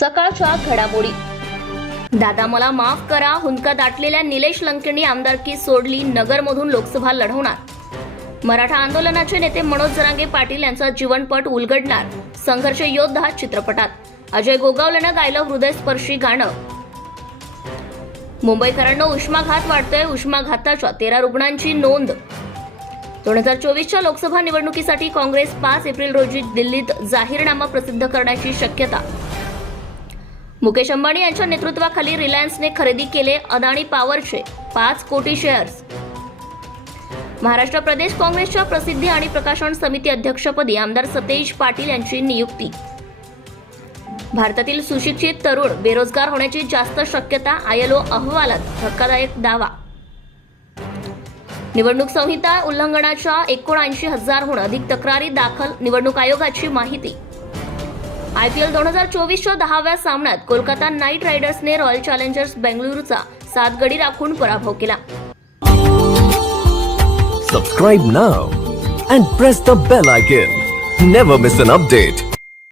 सकाळच्या घडामोडी. दादा मला माफ करा हुंदका दाटलेल्या निलेश लंकेंनी आमदारकी सोडली नगरमधून लोकसभा लढवणार. मराठा आंदोलनाचे नेते मनोज जरांगे पाटील यांचा जीवनपट उलगडणार संघर्ष योद्धा चित्रपटात. अजय गोगावलेनं गायलं हृदयस्पर्शी गाणं. मुंबईकरांना उष्माघात वाढतोय उष्माघाताच्या तेरा रुग्णांची नोंद. दोन हजार चोवीसच्या लोकसभा निवडणुकीसाठी काँग्रेस पाच एप्रिल रोजी दिल्लीत जाहीरनामा प्रसिद्ध करण्याची शक्यता. मुकेश अंबानी यांच्या नेतृत्वाखाली रिलायन्सने खरेदी केले अदाणी पॉवरचे पाच कोटी शेअर्स महाराष्ट्र प्रदेश काँग्रेसच्या प्रसिद्धी आणि प्रकाशन समिती अध्यक्षपदी आमदार सतेज पाटील यांची नियुक्ती. भारतातील सुशिक्षित तरुण बेरोजगार होण्याची जास्त शक्यता आयएलओ अहवालात धक्कादायक दावा. निवडणूक संहिता उल्लंघनाच्या एकोणऐंशी हजारहून अधिक तक्रारी दाखल निवडणूक आयोगाची माहिती. आयपीएल दोन हजार चोवीसच्या दहाव्या सामन्यात कोलकाता नाईट रायडर्सने रॉयल चॅलेंजर्स बेंगळुरूचा सात गडी राखून पराभव केला. Subscribe now and press the bell icon never miss an update